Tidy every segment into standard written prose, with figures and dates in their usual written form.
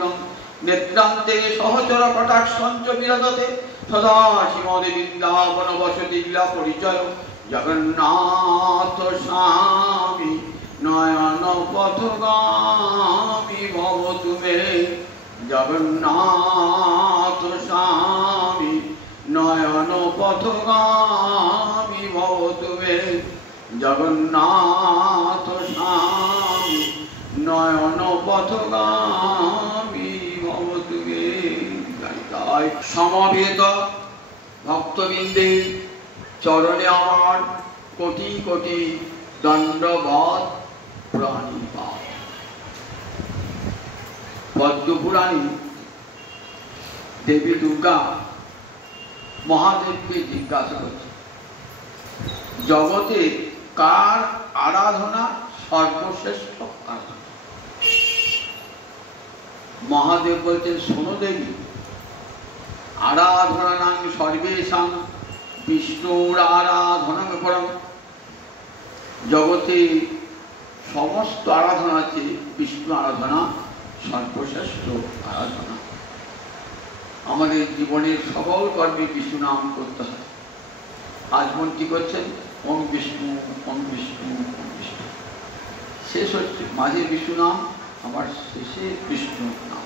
করাঙ্গুলম নেত্রান্তে সহচর কটাক্ষঞ্চ বিরাজতে সদা শ্রীমদে বৃন্দাবন বসতি লীলা পরিচয় জগন্নাথ স্বামী নয়ন পথগামী ভবতু মে জগন্নাথ স্বামী নয়ন পথগামী ভবতু মে জগন্নাথ স্বামী নয়ন পথগামী ভবতু মে। সমবেত ভক্তবৃন্দে চরণে আমার কোটি কোটি দণ্ডবৎ প্রণিপাত। পদ্মপুরাণী দেবী দুর্গা মহাদেবকে জিজ্ঞাসা করছে, জগতে কার আরাধনা সর্বশ্রেষ্ঠ আরাধনা? মহাদেব বলছেন, শোনো দেবী, আরাধনা নাম সর্বেশাং বিষ্ণুর আরাধনা পরম। জগতে সমস্ত আরাধনা আছে, বিষ্ণু আরাধনা সর্বশ্রেষ্ঠ আরাধনা। আমাদের জীবনের সকল কর্মে বিষ্ণু নাম করতে হয়। আজ মন কি করছেন? ওম বিষ্ণু ওম বিষ্ণু ওম বিষ্ণু। শেষ হচ্ছে মাঝে বিষ্ণু নাম, আবার শেষে বিষ্ণু নাম।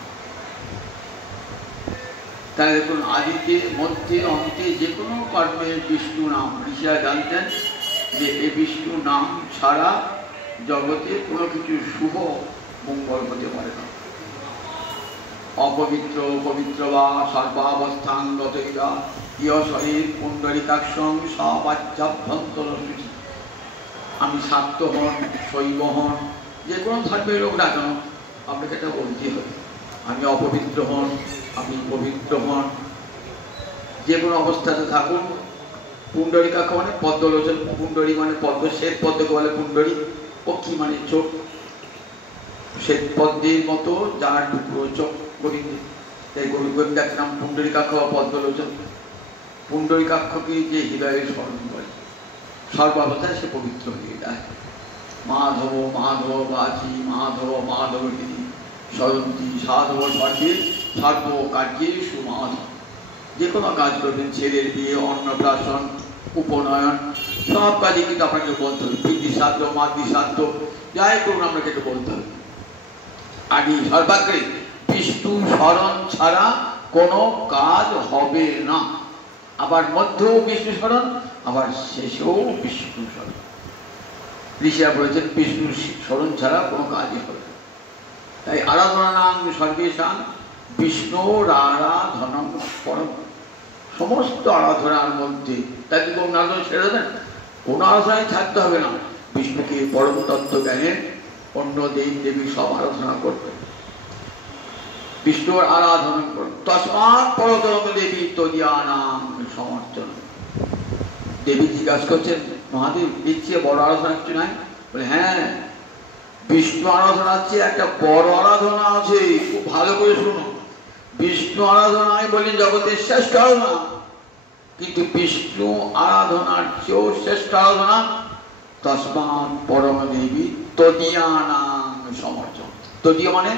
তাই দেখুন, আদিতে মধ্যে অন্তে যে কোনো কর্মে বিষ্ণু নাম। ঋষিরা জানতেন যে এই বিষ্ণু নাম ছাড়া জগতে কোনো কিছু শুভ মঙ্গল হতে পারে না। অপবিত্র পবিত্র বা সর্বাবস্থান গতইরা ইয় শরীর পুণ্ডরিকাক্ষং সবাচ্যাভ্যন্তর সূচি। আমি শাক্ত হন, শৈব হন, যে কোনো ধর্মের লোক না কেন, আপনাকে এটা বলতে হবে। আমি অপবিত্র হন, আপনি পবিত্র হন, যে কোনো অবস্থাতে থাকুন। পুণ্ডরিকাক্ষ মানে পদ্মলোচন, পুণ্ডরী মানে পদ্ম, শ্বেত পদ্মকে বলে পুণ্ডরী। পক্ষী মানে চোখ, শ্বেত পদ্মের মতো যার টুকরো চোখ গোবিন্দ। তাই গোবিন্দের নাম পুণ্ডরিকাক্ষ বা পদ্মলোচন। পুণ্ডরিকাক্ষকে যে হৃদয়ের স্মরণ করে, সর্বাবস্থায় সে পবিত্র হয়ে যায়। মাধব মাধব বাচি মাধব মাধব গিরি সরন্তি সাধব সর্বে সর্ব কার্যে সুমাধব। যে কোনো কাজ করবেন, ছেলের বিয়ে, অন্নপ্রাশন, উপনয়ন, সব কাজে কিন্তু আপনাকে বলতে হবে। পিতৃ শ্রাদ্ধ, মাতৃ শ্রাদ্ধ, যাই করুন আপনাকে একটু বলতে হবে। আগে সর্বাগ্রে বিষ্ণু স্মরণ ছাড়া কোনো কাজ হবে না। আবার মধ্যেও বিষ্ণু স্মরণ, আবার শেষেও বিষ্ণু স্মরণ। ঋষিরা বলেছেন বিষ্ণু স্মরণ ছাড়া কোনো কাজই হবে না। তাই আরাধনা নাম সর্বেশাং বিষ্ণুর আরাধনম পরম। সমস্ত আরাধনার মধ্যে তাকে কোন আরাধনা ছেড়ে দেবেন? কোন আরাধনায় থাকতে হবে না। বিষ্ণুকে পরম তত্ত্ব জ্ঞানের অন্য দেব দেবী সব আরাধনা করবে, বিষ্ণুর আরাধনা করবে। তস্মাৎ পরতরম দেবী তদীয়ানাং সমর্থন। দেবী জিজ্ঞাসা করছেন, মহাদেব এর চেয়ে বড় আরাধনা কিছু নাই? বলে হ্যাঁ, বিষ্ণু আরাধনা আছে, একটা বড় আরাধনা আছে। খুব ভালো করে শুনুন, বিষ্ণু আরাধনায় বলেন জগতের শ্রেষ্ঠ আরাধনা, কিন্তু বিষ্ণু আরাধনার চেয়েও শ্রেষ্ঠ আরাধনা তস্মাৎ পরম দেবী তদীয়ানাং সমর্থন। তদীয় মানে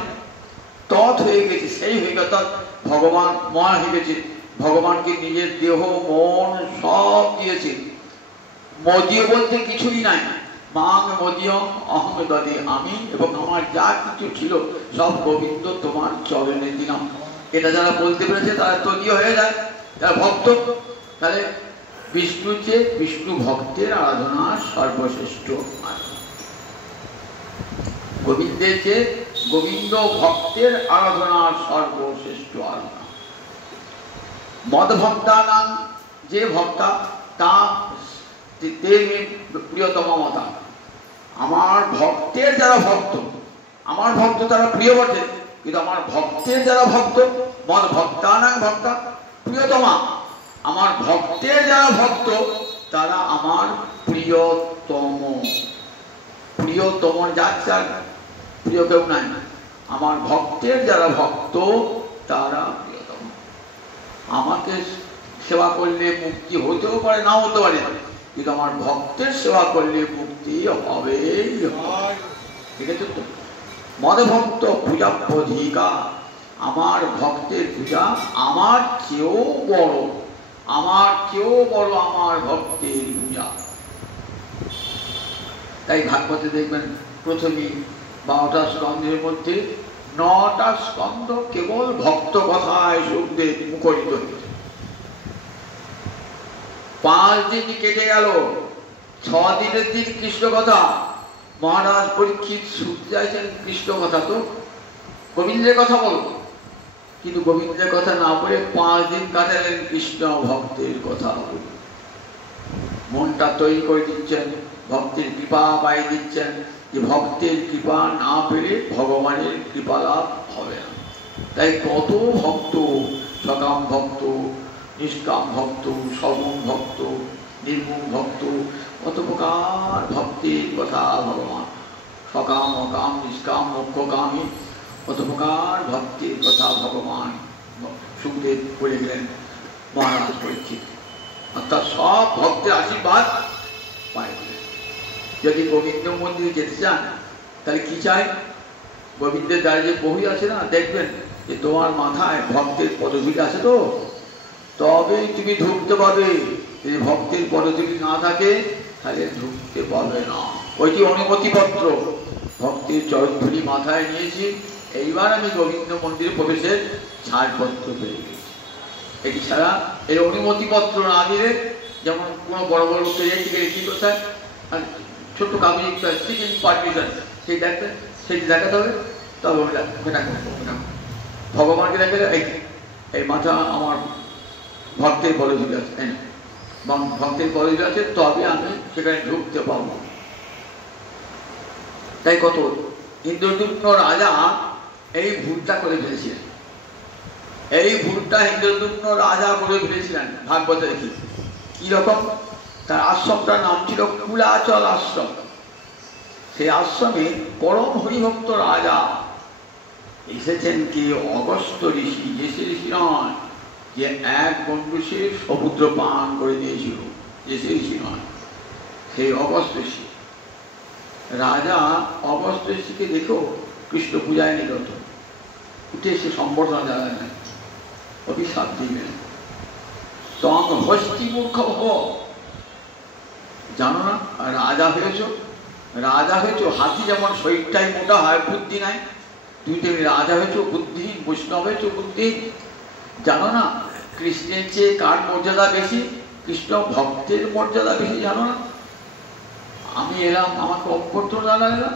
তৎ হয়ে গেছে, সেই হয়ে গেছে, ভগবান ময় হয়ে গেছে। ভগবানকে নিজের দেহ মন সব দিয়েছে। মদীয় বলতে কিছুই নাই। মাং মদীয় অহং দদে, আমি এবং আমার যা কিছু ছিল সব গোবিন্দ তোমার চরণে দিলাম। এটা যারা বলতে পেরেছে তারা তদীয় হয়ে যায়, যারা ভক্ত। তাহলে বিষ্ণুর চেয়ে বিষ্ণু ভক্তের আরাধনা সর্বশ্রেষ্ঠ আরাধনা। গোবিন্দের চেয়ে গোবিন্দ ভক্তের আরাধনা সর্বশ্রেষ্ঠ আরাধনা। মদ ভক্তা নাম, যে ভক্তা তা প্রিয়তম মতা। আমার ভক্তের যারা ভক্ত, আমার ভক্ত তারা প্রিয় বটে, কিন্তু আমার ভক্তের যারা ভক্ত, মদ ভক্তা নাম ভক্তা প্রিয়তমা। আমার ভক্তের যারা ভক্ত তারা আমার প্রিয়তম। প্রিয়তম যার প্রিয় কেউ নাই। আমার ভক্তের যারা ভক্ত তারা প্রিয়তম। আমাকে সেবা করলে মুক্তি হতেও পারে, নাও হতে পারে, কিন্তু আমার ভক্তের সেবা করলে মুক্তি হবেই হবে। ঠিক আছে তো? মদ ভক্ত পূজাপধিকা আমার ভক্তের পূজা আমার চেয়েও বড়, আমার চেয়েও বড় আমার ভক্তের পূজা। তাই ভাগবতে দেখবেন প্রথমেই 12টা স্কন্ধের মধ্যে 9টা স্কন্ধ কেবল ভক্ত কথায় সুখদেব মুখরিত হয়েছে। 5 দিন কেটে গেল, 6 দিনের দিন কৃষ্ণ কথা। মহারাজ পরীক্ষিত শুনতে চাইছেন কৃষ্ণ কথা, তো গোবিন্দের কথা বল, কিন্তু গোবিন্দের কথা না বলে 5 দিন কাটালেন কৃষ্ণ ভক্তের কথা বলে। মনটা তৈরি করে দিচ্ছেন, ভক্তের কৃপা পাই দিচ্ছেন, যে ভক্তের কৃপা না পেলে ভগবানের কৃপা লাভ হবে না। তাই কত ভক্ত, সকাম ভক্ত, নিষ্কাম ভক্ত, সগুণ ভক্ত, নির্গুণ ভক্ত, কত প্রকার ভক্তের কথা ভগবান, সকাম অকাম নিষ্কাম মোক্ষকামী, কত প্রকার ভক্তের কথা ভগবান সুখদেব বলে গেলেন মহারাজ পরীক্ষিত। অর্থাৎ সব ভক্তের আশীর্বাদ পাই। যদি গোবিন্দ মন্দিরে যেতে চান তাহলে কি চাই? গোবিন্দের দ্বারে যে বহি আছে না, দেখবেন যে তোমার মাথায় ভক্তের পদধূলি আছে, তো তবেই তুমি ঢুকতে পারবে। যদি ভক্তের পদধূলি না থাকে তাহলে ঢুকতে পারবে না। ওইটি অনুমতিপত্র, ভক্তের চরণধূলি মাথায় নিয়েছি, এইবার আমি গোবিন্দ মন্দিরে প্রবেশের ছাড়পত্র পেয়ে গেছি। এটি ছাড়া এর অনুমতিপত্র না দিলে, যেমন কোনো বড় বড় লোকের কি কোথায় ছোট্ট কাগজে স্পিকিং পারমিশন সেই দেখবেন, সেটি দেখাতে হবে, তবে ভগবানকে দেখালে এই মাথা আমার ভক্তের পদধূলি আছে, ভক্তের পদধূলি আছে, তবে আমি সেখানে ঢুকতে পারবো। তাই কত ইন্দ্রদুম্ন রাজা এই ভুলটা করে ফেলেছিলেন, এই ভুলটা ইন্দ্রদুম্ন রাজা করে ফেলেছিলেন। ভাগবতে দেখি কি রকম। তার আশ্রমটার নাম ছিল কুলাচল আশ্রম। সেই আশ্রমে পরম হরিভক্ত রাজা এসেছেন কি অগস্ত্য ঋষি, যে ঋষি নয় যে এক গণ্ডূষে সমুদ্র পান করে দিয়েছিল, যে ঋষি নয়, সেই অগস্ত্য ঋষি। রাজা অগস্ত্য ঋষিকে দেখেও কৃষ্ণ পূজায় নিরত, উঠে এসে সম্বর্ধনা জানালেন, অভিশাপ দিলেন, তং হস্তি মূর্খ ভব। জানো না রাজা হয়েছ, রাজা হয়েছ, হাতি যেমন শরীরটাই মোটা হয়, বুদ্ধি নাই, তুমি তেমনি রাজা হয়েছ বুদ্ধিহীন, বৈষ্ণব হয়েছ বুদ্ধিহীন। জানো না কৃষ্ণের চেয়ে কার মর্যাদা বেশি? কৃষ্ণ ভক্তের মর্যাদা বেশি, জানো না? আমি এলাম, আমাকে অভ্যর্থনা জানালাম,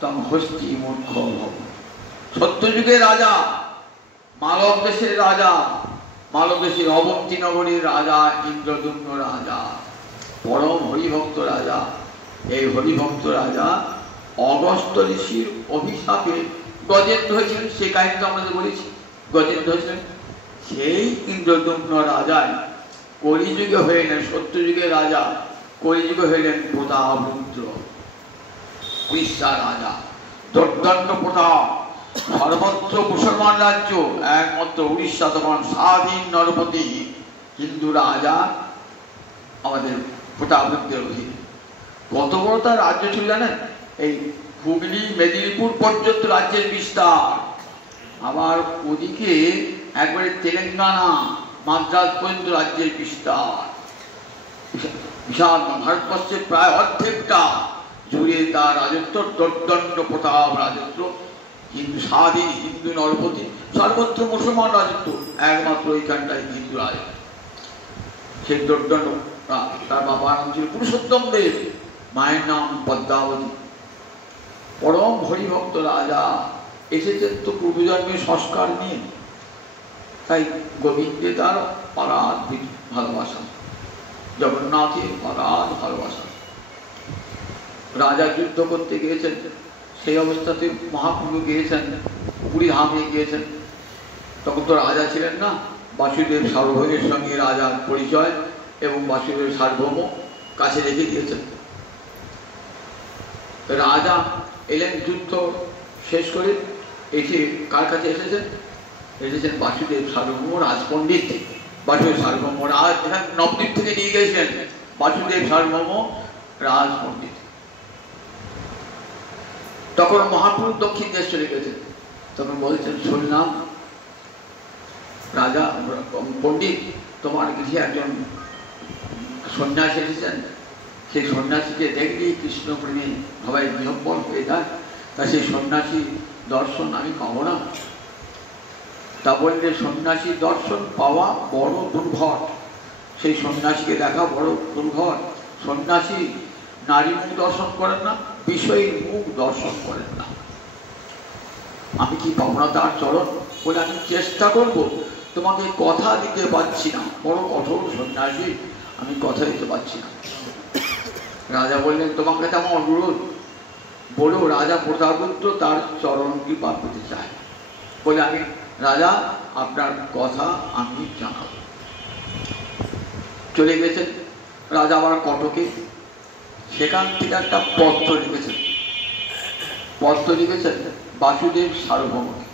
তখন হস্তি মূর্খ ভব। সত্যযুগের রাজা, মালব দেশের রাজা, মালব দেশের অবন্তী নগরীর রাজা ইন্দ্রদুম্ন রাজা, পরম হরিভক্ত রাজা। এই হরিভক্ত রাজা অগস্ত্য ঋষির অভিশাপে গজেন্দ্র হয়েছিলেন, সে কাহিনীটা আমাদের বলেছি, গজেন্দ্র হয়েছিলেন। সেই ইন্দ্রদুম্ন রাজায় কলিযুগে হইলেন, সত্যযুগের রাজা কলিযুগে হইলেন প্রতাপরুদ্র, উড়িষ্যার রাজা, দুর্দণ্ড প্রতাপ। সর্বত্র মুসলমান রাজ্য, একমাত্র উড়িষ্যা তখন স্বাধীন নরপতি হিন্দু রাজা আমাদের প্রতাপরুদ্রের অধীনে। কত বড় তার রাজ্য ছিল জানেন? এই হুগলি মেদিনীপুর পর্যন্ত রাজ্যের বিস্তার। আবার ওদিকে একবারে তেলেঙ্গানা মাদ্রাজ পর্যন্ত রাজ্যের বিস্তার বিশাল। ভারতবর্ষের প্রায় অর্ধেকটা জুড়ে তার রাজত্ব, দুর্দণ্ড প্রতাপ রাজত্ব, হিন্দু স্বাধীন হিন্দু নরপতি, সর্বত্র মুসলমান রাজত্ব, একমাত্র ওইখানটাই হিন্দু রাজত্ব। সেই দুর্দণ্ড, তার বাবার নাম ছিল পুরুষোত্তম দেব, মায়ের নাম পদ্মাবতী। পরম হরিভক্ত রাজা এসেছেন তো পূর্বজন্মের সংস্কার নিয়ে, তাই গোবিন্দে তার পারাদ ভালোবাসা, জগন্নাথের পারাদ ভালোবাসা। রাজা যুদ্ধ করতে গিয়েছেন, সেই অবস্থাতে মহাপ্রভু গিয়েছেন, পুরী ধামে গিয়েছেন। তখন তো রাজা ছিলেন না, বাসুদেব সার্বভৌমের সঙ্গে রাজার পরিচয়, এবং বাসুদেব সার্বভৌম কাছে রেখে দিয়েছেন। রাজা এলেন যুদ্ধ শেষ করে, এসে কার কাছে এসেছেন? এসেছেন বাসুদেব সার্বভৌম রাজপণ্ডিত। বাসুদেব সার্বভৌম রাজ এখানে নবদ্বীপ থেকে নিয়ে গেছিলেন, বাসুদেব সার্বভৌম রাজপণ্ডিত। তখন মহাপুরুষ দক্ষিণ দেশ চলে গেছেন, তখন বলছেন, শুনলাম রাজা পণ্ডিত, তোমার গৃহে একজন সন্ন্যাসী এসেছেন, সেই সন্ন্যাসীকে দেখলি কৃষ্ণপ্রেমী সবাই বিহ্বল হয়ে যায়, তা সেই সন্ন্যাসী দর্শন আমি পাবো না? তা বললে, সন্ন্যাসী দর্শন পাওয়া বড় দুর্ঘট, সেই সন্ন্যাসীকে দেখা বড় দুর্ঘট। সন্ন্যাসী নারী মুখ দর্শন করেন না, বিষয়ীর মুখ দর্শন করেন না। আমি কি পাবো না তার চরণ? বলে, আমি চেষ্টা করব, তোমাকে কথা দিতে পারছি না, বড় কঠোর সন্ন্যাসী, আমি কথা দিতে পারছি না। রাজা বললেন, তোমাকে তো আমার অনুরোধ, বলো রাজা প্রতাপরুদ্র তার চরণ কৃপা পেতে চায়। বলে, আমি রাজা আপনার কথা আমি জানাবো। চলে গেছেন রাজা আবার কটকে, সেখান থেকে একটা পত্র লিখেছেন। পত্র লিখেছেন বাসুদেব সার্বভৌমকে,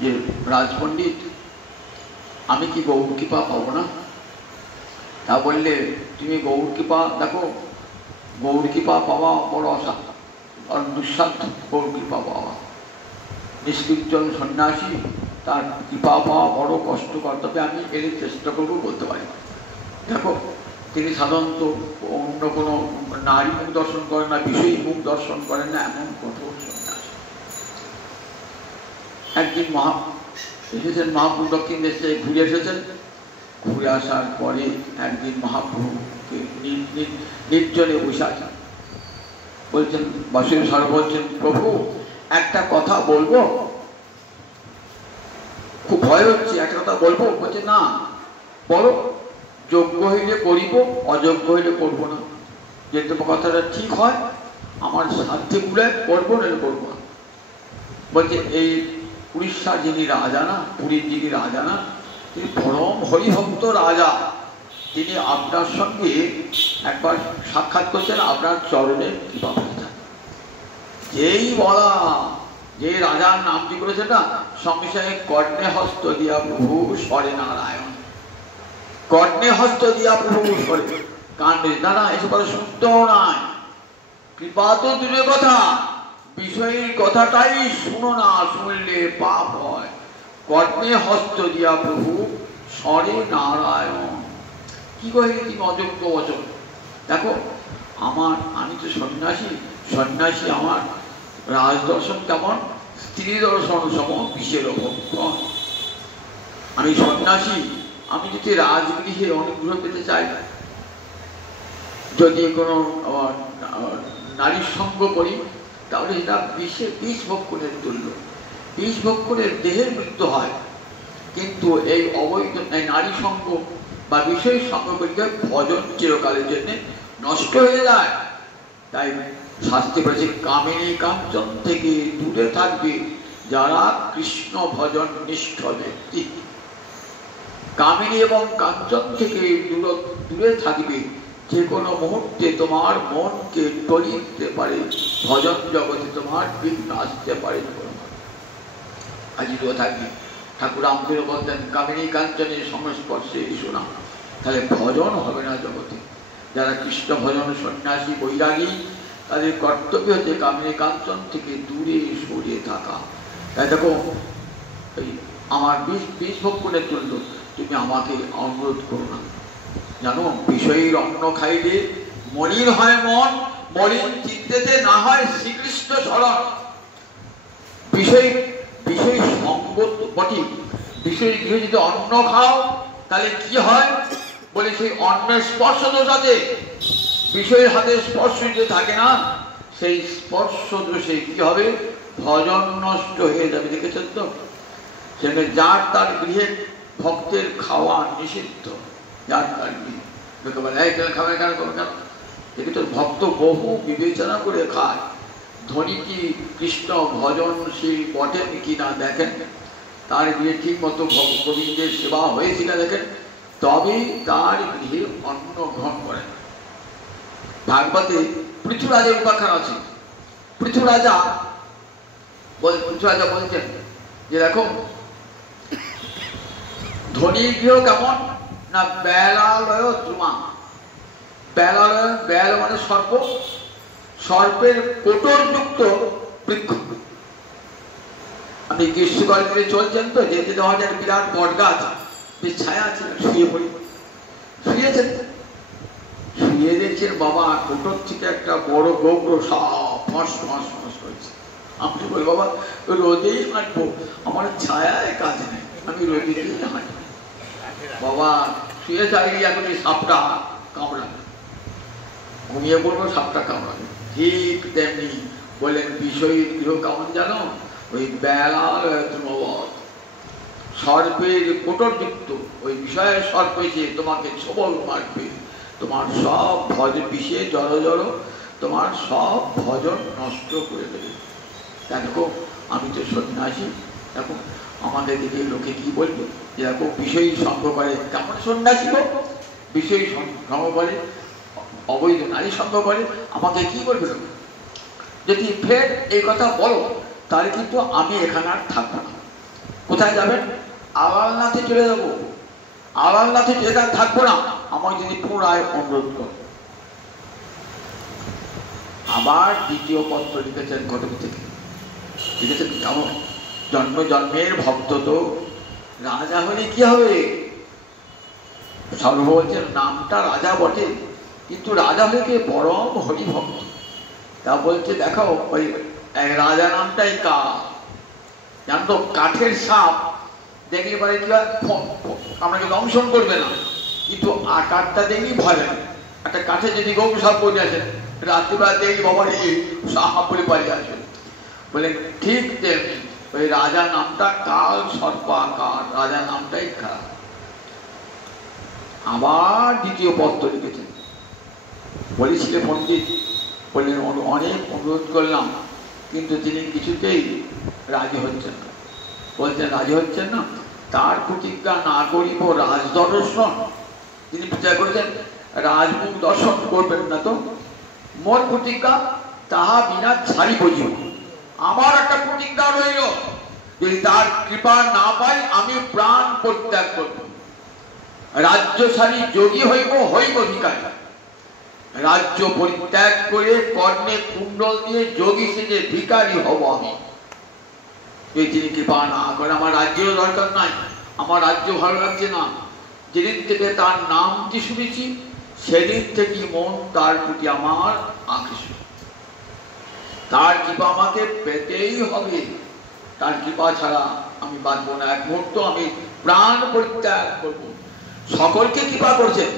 যে রাজপণ্ডিত, আমি কি গৌর কৃপা পাবো না? তা বললে, তুমি গৌর কৃপা দেখো, গৌর কৃপা পাওয়া বড় দুঃসাধ্য। গৌর কৃপা পাওয়া, নিষ্কৃতজন সন্ন্যাসী, তার কৃপা পাওয়া বড় কষ্টকর, তবে আমি এর চেষ্টা করবো বলতে পারি। দেখো, তিনি সাধারণত অন্য কোনো নারী মুখ দর্শন করেন না, বিষয়ী মুখ দর্শন করেন না, এমন কঠোর সন্ন্যাসী। একদিন এসেছেন মহাপ্রভু, দক্ষিণ দেশে ঘুরে এসেছেন। ঘুরে আসার পরে একদিন মহাপ্রভুকে নির্জনে বসে আছেন। বলছেন, বাসুদেব সার বলছেন, প্রভু একটা কথা বলবো, খুব ভয় হচ্ছে, একটা কথা বলবো। বলছে, না বলো, যোগ্য হইলে করিব, অযোগ্য হইলে করবো না। যে তোমার কথাটা ঠিক হয়, আমার সাধ্যে গুলে করবো, নাহলে করবো না। বলছে, এই উড়িষ্যার যিনি রাজা না, পুরীর যিনি রাজা না, তিনি পরম হরিভক্ত রাজা, তিনি আপনার সঙ্গে একবার সাক্ষাৎ করছেন, আপনার চরণে কৃপা পেয়েছেন। যেই বলা, যে রাজার নামটি করেছে না, সঙ্গে সঙ্গে কর্ণে হস্ত দিয়া প্রভু সরে নারায়ণ, কর্ণে হস্ত দিয়া প্রভু সরে কাণ্ডে। দাদা এসব কথা শুনতেও নাই, কৃপা তো দূরের কথা, বিষয়ের কথাটাই শুনো না, শুনলে পাপ হয়। কর্ণে হস্ত দিয়া প্রভু সরে নারায়ণ। কি কহে তিনি অযোগ্য বচন? দেখো, আমি তো সন্ন্যাসী, সন্ন্যাসী আমার রাজদর্শন কেমন? স্ত্রী দর্শন সম বিষের ভক্ষণ। আমি সন্ন্যাসী, আমি যদি রাজগৃহে অনুগ্রহ পেতে চাই, যদি কোনো নারীর সঙ্গ করি, তাহলে সেটা বিষ ভক্ষণের তুল্য। বিষ ভক্ষণের দেহের মৃত্যু হয়, কিন্তু এই অবৈধ নারী সঙ্গ বা বিষয় সঙ্গ করিলে ভজন চিরকালের জন্য নষ্ট হয়ে যায়। তাই শাস্ত্রে বলেছে, কামিনী কাঞ্চন থেকে দূরে থাকবে যারা কৃষ্ণ ভজন নিষ্ঠ ব্যক্তি। কামিনী এবং কাঞ্চন থেকে দূরে থাকবে, যে কোনো মুহূর্তে তোমার মনকে টলিয়ে দিতে পারে, ভজন জগতে তোমার বিঘ্ন আসতে পারে। আজিও থাকবে। ঠাকুর রামদেব বলতেন, কামিনী কাঞ্চনের সংস্পর্শে এসো না, তাহলে ভজন হবে না জগতে। যারা কৃষ্ণ ভজন সন্ন্যাসী বৈরাগী, তাদের কর্তব্য হচ্ছে কামিনী কাঞ্চন থেকে দূরে সরিয়ে থাকা। তাই দেখো, এই আমার বিষ ভক্ষণের জন্য তুমি আমাকে অনুরোধ করো না। জানো, বিষয়ের অন্ন খাইলে মলিন হয় মন, মলিন চিত্তেতে না হয় শ্রীকৃষ্ণ স্মরণ। বিষয় সঙ্গ বটে, বিষয় গৃহে যদি অন্ন খাও, তাহলে কি হয় বলে, সেই অন্নের স্পর্শ দোষ আছে। বিষয়ের হাতে স্পর্শ যদি থাকে না, সেই স্পর্শ দোষে কি হবে? ভজন নষ্ট হয়ে যাবে। দেখেছেন তো, সেখানে যার তার গৃহে ভক্তের খাওয়া নিষিদ্ধ। যার তার গৃহে লোকে বলে, এই খাবে কেন, কেন? দেখে তো ভক্ত বহু বিবেচনা করে খায়। ধনী কি কৃষ্ণ ভজনশীল বটেন কিনা দেখেন, তার গৃহে ঠিক মতো গোবিন্দের সেবা হয়েছে কিনা দেখেন, তবেই তার গৃহে অন্ন গ্রহণ করেন। ভাগবতে পৃথুরাজের উপাখ্যান আছে। পৃথুরাজা বলছেন যে, দেখো, ধনী গৃহ কেমন না, বেলালয় দ্রুমা। বেলালয়, বেল মানে সর্প, সর্পের কোটরযুক্ত বৃক্ষ। আপনি গ্রীষ্মকাল ধরে চলছেন তো, যেতে দেওয়া যায় বিরাট বট গাছ, বেশ ছায়া আছে, শুয়ে পড়ি। শুয়েছেন, শুয়ে দেখছেন বাবা কোটর থেকে একটা বড় গৌর সব ফস ফস ফস করছে। আপনি বলি বাবা রোদেই হাঁটবো, আমার ছায়ায় কাজ নেই, আমি রোদে দিয়ে হাঁটবো। বাবা শুয়ে চাইলে এখন এই সাপটা কামড়াবে, ঘুমিয়ে পড়বো সাপটা কামড়াবে। ঠিক তেমনি বলেন বিষয় গৃহ কেমন জানো, ওই বেলাল সর্পের কোটরযুক্ত ওই বিষয়ে সর্প যে তোমাকে ছবল মারবে, তোমার সব ভজ বিষে জড়ো জড়ো তোমার সব ভজন নষ্ট করে দেবে। দেখো আমি তো সন্ন্যাসী, দেখো আমাদের দিকে লোকে কি বলবে, যে দেখো বিষয়ী সঙ্গ করে, কেমন সন্ন্যাসী গো, বিষয়ী সঙ্গ করে, অবৈধ নারী সঙ্গ করে, আমাকে কি বলবে? যদি ফের এই কথা বলো তাহলে কিন্তু আমি এখানে আর থাকবো না। কোথায় যাবেন? আলালনাথে চলে যাবো। আলালনাথে চলে থাকবো না, আমার যদি পুনরায় অনুরোধ করো। আবার দ্বিতীয় পত্র লিখেছেন ঘটক থেকে, লিখেছেন কেমন, জন্ম জন্মের ভক্ত তো রাজা হলে কি হবে? সর্ব বলছেন নামটা রাজা বটে, কিন্তু রাজা হলে কে পরম হরিভক্ত। তা বলছে দেখো ওই এক রাজা নামটাই জানতো, কাঠের সাপ দেখলে পারে কি আপনাকে দংশন করবে না, কিন্তু আকারটা দেখলেই ভয় লাগে। একটা কাঠে যদি গরু সাপ পড়ে আসেন, রাত্রিবেলা দেখি বাবার এই সাপ বলে পালিয়ে আসবেন। বলে ঠিক তেমনি ওই রাজা নামটা কাল সর্পাকার, রাজা নামটাই খারাপ। আবার দ্বিতীয় পত্র লিখেছেন, বলেছিলেন পণ্ডিত, বললেন অনেক অনুরোধ করলাম, কিন্তু তিনি কিছুতেই রাজি হচ্ছেন না। বলছেন রাজি হচ্ছেন না, তার প্রতিজ্ঞা না করিব রাজদর্শন। তিনি বিচার করেছেন রাজমুখ দর্শন করবেন না তো, মোর প্রতিজ্ঞা তাহা বিনা ছাড়ি বুঝিব। আমার একটা প্রতিজ্ঞা রইল, যদি তার কৃপা না পাই আমি প্রাণ পরিত্যাগ করব। রাজ্যশালী যোগী হইব, হইব ভিখারী। রাজ্য পরিত্যাগ করে কর্ণে কুণ্ডল দিয়ে যোগী সেজে ভিখারী হব আমি। যদি তিনি কৃপা না করে, আমার রাজ্যেরও দরকার নাই, আমার রাজ্য ভালো লাগছে না। যেদিন থেকে তার নামটি শুনেছি সেদিন থেকে মন তার প্রতি আমার আকৃষ্ট। তার কৃপা আমাকে পেতেই হবে, তার কৃপা ছাড়া আমি বাঁচব না। এক মুহূর্ত আমি প্রাণ পরিত্যাগ করব। সকলকে কৃপা করছেন,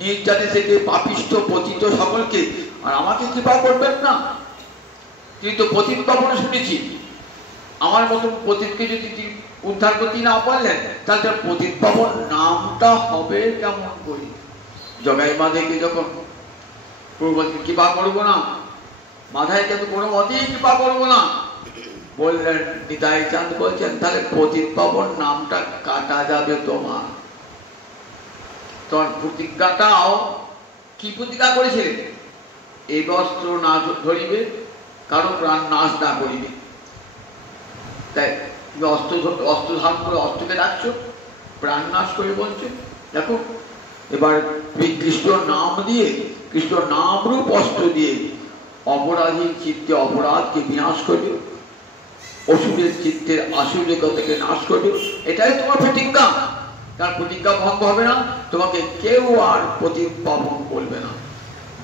নিজ জাতি থেকে পাপিষ্ঠ পতিত সকলকে, আর আমাকে কৃপা করবেন না? তিনি তো পতিত পাবন শুনেছি, আমার মতন পতিতকে যদি উদ্ধার করতে না পারলেন, তাহলে পতিত পাবন নামটা হবে কেমন করি? জগাই মাঝেকে যখন কৃপা করবো না, মাথায় কিন্তু কোনো মতেই কৃপা করবো না বললেন, নিতাই চাঁদ বলছেন তাহলে পতিত পাবন নামটা কাটা যাবে তোমার। তোমার প্রতিজ্ঞাটাও কি প্রতিজ্ঞা করেছিলেন? এই বস্ত্র না ধরিবে, কারো প্রাণ নাশ না করিবে। তাই তুমি অস্ত্র ধারণ করে অস্ত্রকে ডাকছো, প্রাণ নাশ করে বলছো। দেখো এবার কৃষ্ণ নাম দিয়ে, কৃষ্ণ নাম রূপ অস্ত্র দিয়ে অপরাধীর চিত্তে অপরাধকে বিনাশ করবে, অসুরের চিত্তের আসুরিকতাকে নাশ করবে। এটাই তোমার প্রতিজ্ঞা। তার প্রতিজ্ঞা ভঙ্গ হবে না, তোমাকে কেউ আর পতিত পাবন বলবে না।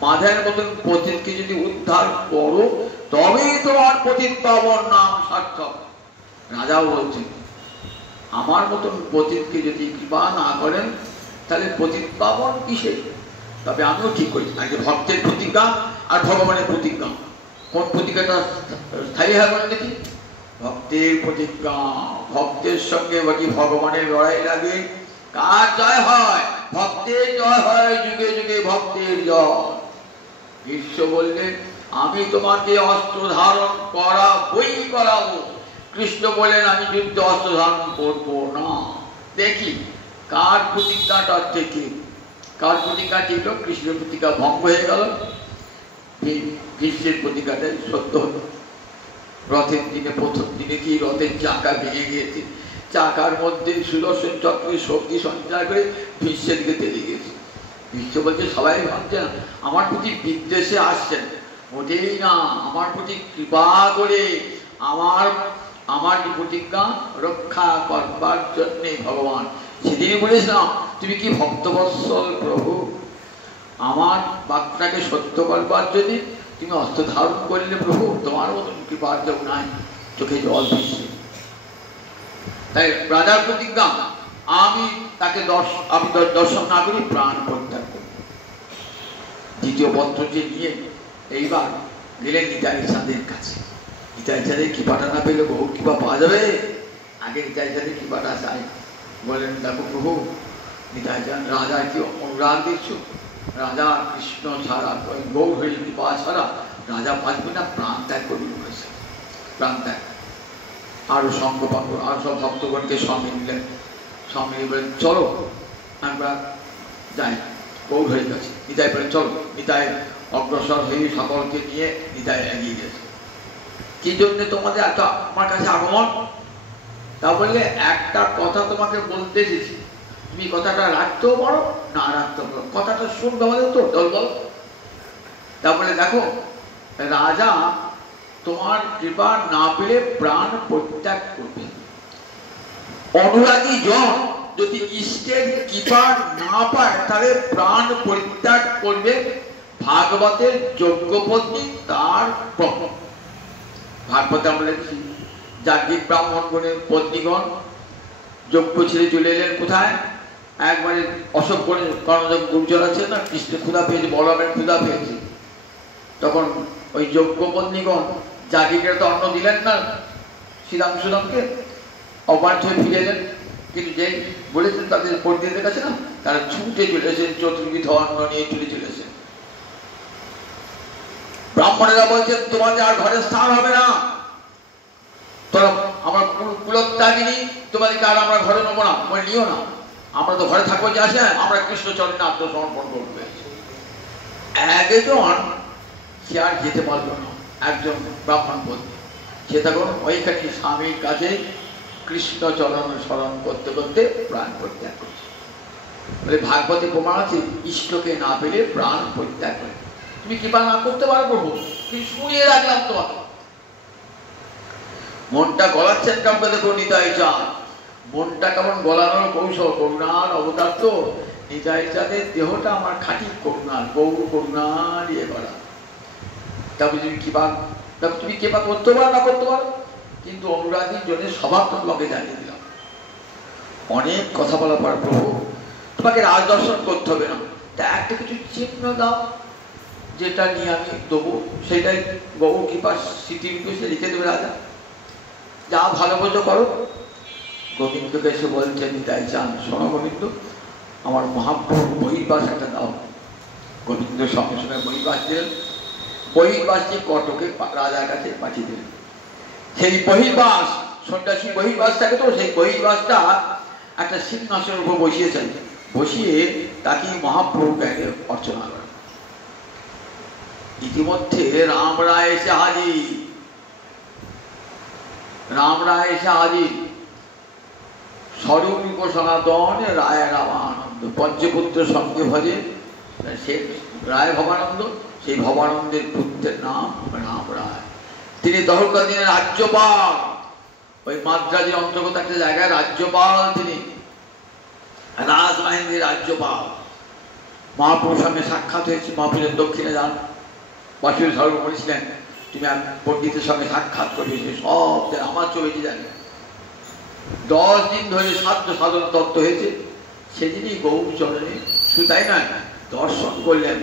মাঝের মতন পতিতকে যদি উদ্ধার করো তবেই তোমার পতিত পাবন নাম সার্থক। রাজাও বলছেন আমার মতন পতিতকে যদি কৃপা না করেন তাহলে পতিত পাবন কিসে? তবে আমিও ঠিক করি আগে ভক্তের প্রতিজ্ঞা আর ভগবানের প্রতিজ্ঞা, কোন প্রতিজ্ঞাটা স্থায়ী হয় বলে দেখি? ভক্তের প্রতিজ্ঞা। ভক্তের সঙ্গে বাকি ভগবানের লড়াই লাগে, কার জয় হয়? ভক্তের জয় হয়, যুগে যুগে ভক্তের জয়। বিশ্ব বললেন আমি তোমাকে অস্ত্র ধারণ করাবো। কৃষ্ণ বলেন আমি যুদ্ধ অস্ত্র ধারণ করবো না। দেখি কার প্রতিজ্ঞাটা থেকে, কার প্রতিজ্ঞা ছিল? কৃষ্ণের প্রতিজ্ঞা ভঙ্গ হয়ে গেল, কৃষ্ণের প্রতিজ্ঞাটাই সত্য হলো। রথের দিনে প্রথম দিনে কি রথের চাকা ভেঙে গিয়েছে, চাকার মধ্যে সুদর্শন চক্রের শক্তি সঞ্চার করে বিশ্বের দিকে তেলে গিয়েছে। বিশ্ব বলছে সবাই ভাবছেন আমার প্রতি বিদ্বেষে আসছেন, মোটেই না, আমার প্রতি কৃপা করে আমার যে প্রতিজ্ঞা রক্ষা করবার জন্যে ভগবান সেদিনই বলেছিলাম তুমি কি ভক্তবৎসল প্রভু, আমার বাক্যটাকে সত্য করবার জন্য তুমি অস্ত্র ধারণ করলে প্রভু, তোমার মতন কৃপার কেউ নাই। চোখে জল দিচ্ছে। তাই রাজার প্রতিজ্ঞা, আমি তাকে দর্শন না করি প্রাণ পরিত্যাগ করি। দ্বিতীয় পত্র যে নিয়ে এইবার গেলেন নিতাই চাঁদের কাছে। নিতাই চাঁদের কৃপাটা না পেলে বহু কৃপা পাওয়া যাবে। আগে নিতাই চাঁদের কৃপাটা চাই। বলেন দেখো প্রভু, নিতাই চাঁদ রাজার কি অনুরাগ দিচ্ছ, রাজা কৃষ্ণ ছাড়া গৌর হয়ে কৃপা ছাড়া রাজা বাঁচবে না, প্রাণ ত্যাগ করবে বলেছে। প্রাণ ত্যাগ আরো সঙ্গ পাবো, আর সব ভক্তগণকে সঙ্গে নিলেন। সঙ্গে নিয়ে বলেন চলো আমরা যাই গৌর হয়ে গেছে। নিতাই বলেন চলো। নিতাই অগ্রসর হয়ে সকলকে নিয়ে নিতাই এগিয়ে গেছে। কি জন্যে তোমাদের এত আমার কাছে আগমন? তা বললে একটা কথা তোমাকে বলতে এসেছি, তুমি কথাটা রাখতেও পারো না রাখতেও পারো, কথাটা শুনতে হবে তো, দল বল। তা বলে দেখো রাজা তোমার কৃপা না পেলে প্রাণ পরিত্যাগ করবে। অনুরাগী জন যদি ইষ্টের কৃপা না পায় তাহলে প্রাণ পরিত্যাগ করবে। ভাগবতের যজ্ঞপত্নী তার প্রথম ভাগবতে আমরা দেখছি যাজ্ঞিক ব্রাহ্মণগণের পত্নীগণ যজ্ঞ ছেড়ে চলে এলেন কোথায়? একবারে অশোক করে কর্ণযজ্ঞ গুর্জর আছে না, কৃষ্ণ ক্ষুধা পেয়েছে, বলরামের ক্ষুধা পেয়েছে। তখন ওই যজ্ঞপত্নীগণ যাজ্ঞিকের তো অন্ন দিলেন না শ্রীরামকে, অবাধ্য হয়ে ফিরে এলেন। কিন্তু যে বলেছেন তাদের পণ্ডিতদের কাছে না, তারা ছুটে চলেছেন, চতুর্বিধ অন্ন নিয়ে চলে চলেছেন। ব্রাহ্মণেরা বলছেন তোমাদের আর ঘরে স্থান হবে না, তোরা আমার কুলত্যাগিনী, তোমাদেরকে আর আমরা ঘরে নেবো না, তোমার নিও না, আমরা তো ঘরে থাকবো যে আসে, আমরা কৃষ্ণচরণে আত্মসমর্পণ করবে। একজন সে আর যেতে পারলো না, একজন ব্রাহ্মণ বলতে, সে তখন ওইখানে স্বামীর কাছে কৃষ্ণচরণ স্মরণ করতে করতে প্রাণ পরিত্যাগ করছে। বলে ভাগবতে প্রমাণ আছে ইষ্টকে না পেলে প্রাণ পরিত্যাগ করে। তুমি কৃপা না করতে পারো প্রভু, কিন্তু শুনিয়ে রাখলাম তোমাকে। মনটা গলাচ্ছেন কাউকে দেখো নিতাই চাঁদ, মনটা কেমন গলানোর কৌশল, করুণার অবতার তো। নিতাই চাঁদের দেহটা আমার খাঁটি করুণার, গৌর করুণার ইয়ে করা। তারপরে তুমি কৃপা করতে পারো না করতে পারো, কিন্তু অনুরাগীর জন্য স্বভাব তোমাকে জানিয়ে দিলাম। অনেক কথা বলার পর প্রভু তোমাকে রাজ দর্শন করতে হবে না, তা একটা কিছু চিহ্ন দাও যেটা নিয়ে আমি দেবো, সেটাই গৌর কৃপা স্মৃতিরূপে সে লিখে দেবে রাজা। যা ভালো বোঝো করো। গোবিন্দকে এসে বলছেন নিতাই চাঁদ, শোনো গোবিন্দ, আমার মহাপ্রভুর বহির্বাস একটা দাও। গোবিন্দ সঙ্গে সঙ্গে বহির্বাস দিলেন। বহির্বাস দিয়ে কটকে রাজার কাছে পাঠিয়ে দিলেন। সেই বহির্বাস, সন্ন্যাসী বহির্বাস থাকে তো, সেই বহির্বাসটা একটা সিংহাসনের উপর বসিয়েছেন, বসিয়ে তাকে মহাপ্রভু জ্ঞানে অর্চনা করেন। ইতিমধ্যে রাম রায় এসে হাজির। রাম রায় এসে হাজির। স্বরূপ সনাতন রায় রামানন্দ, পঞ্চপুত্র সঙ্গে ভজে সে রায় ভবানন্দ, সেই ভবানন্দের পুত্রের নাম রাম রায়। তিনি তখনকার দিনে রাজ্যপাল, ওই মাদ্রাজের অন্তর্গত একটা জায়গায় রাজ্যপাল, তিনি রাজবাহিনীর রাজ্যপাল। মহাপ্রভুর সঙ্গে সাক্ষাৎ হয়েছে। মহাপ্রভুর দক্ষিণে যান, বাসুদেব ধর্ম বলেছিলেন তুমি পণ্ডিতের সঙ্গে সাক্ষাৎ করিয়েছে, সব আমার চোখে জানে। 10 দিন ধরে সাধ্য সাধন তত্ত্ব হয়েছে। সেদিনই গৌর চরণে শুধু তাই নয়, দর্শন করলেন।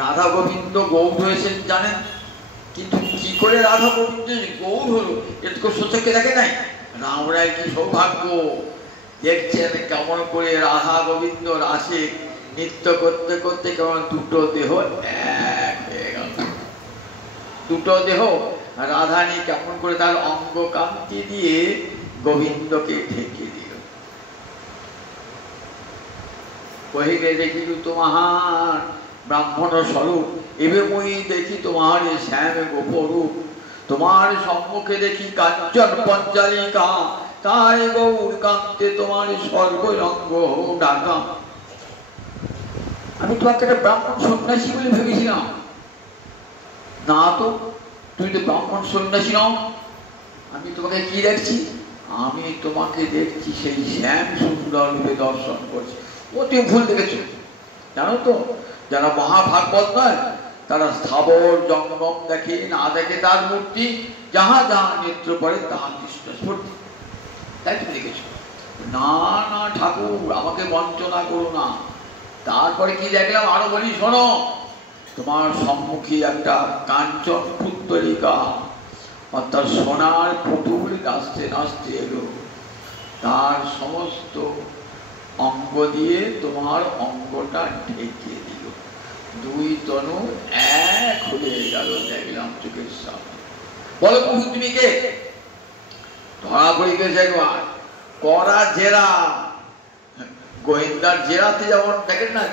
রাধা গোবিন্দ গৌর হয়েছেন জানেন, কিন্তু কি করে রাধা গোবিন্দ গৌর হলো এটা তো সোচকে দেখে নাই। রাম রায় কি সৌভাগ্য, দেখছেন কেমন করে রাধা গোবিন্দ রাসে নৃত্য করতে করতে কেমন দুটো দেহ এক হয়ে গেল। দুটো দেহ রাধানী কেমন করে তার অঙ্গ কান্তি দিয়ে গোবিন্দকে ঢেকে দিল। কহিলে দেখিল তোমার ব্রাহ্মণ স্বরূপ, এবে মই দেখি তোমার শ্যাম গোপরূপ। তোমার সম্মুখে দেখি কাঞ্চন পঞ্চালিকা, তাই গৌর কান্তে তোমার সর্বরঙ্গ ডাকা। আমি তোমাকে একটা ব্রাহ্মণ সন্ন্যাসী বলে ভেবেছিলাম, না তো তুমি তো ব্রাহ্মণ সন্ন্যাসী নও। আমি তোমাকে কি দেখছি? আমি তোমাকে দেখছি সেই শ্যাম সুন্দর রূপে দর্শন করছি। ও তুমি ভুল দেখেছো, জানো তো? যারা মহাভাগবত নয় তারা স্থাবর জঙ্গম দেখে, না দেখে তার মূর্তি, যাহা যাহা নেত্র পড়ে তাহা কৃষ্ণ স্ফূর্তি। তাই তুমি দেখেছো? না না ঠাকুর, আমাকে বঞ্চনা করো না। তারপরে কি দেখলাম আরো বলি, শোনো। তোমার সম্মুখে একটা কাঞ্চন পুত্তলিকা, অর্থাৎ সোনার পুতুল নাচতে নাচতে এলো। তার সমস্ত অঙ্গ দিয়ে তোমার অঙ্গটা ঢেকে দিল। দুই তনু এক হয়ে গেল, দেখলাম চোখের সামনে। বলো প্রভু তুমি কে? ধরা পড়ে গেছে একবার করা জেরা। গোয়েন্দার জেরাতে যেমন দেখেন না,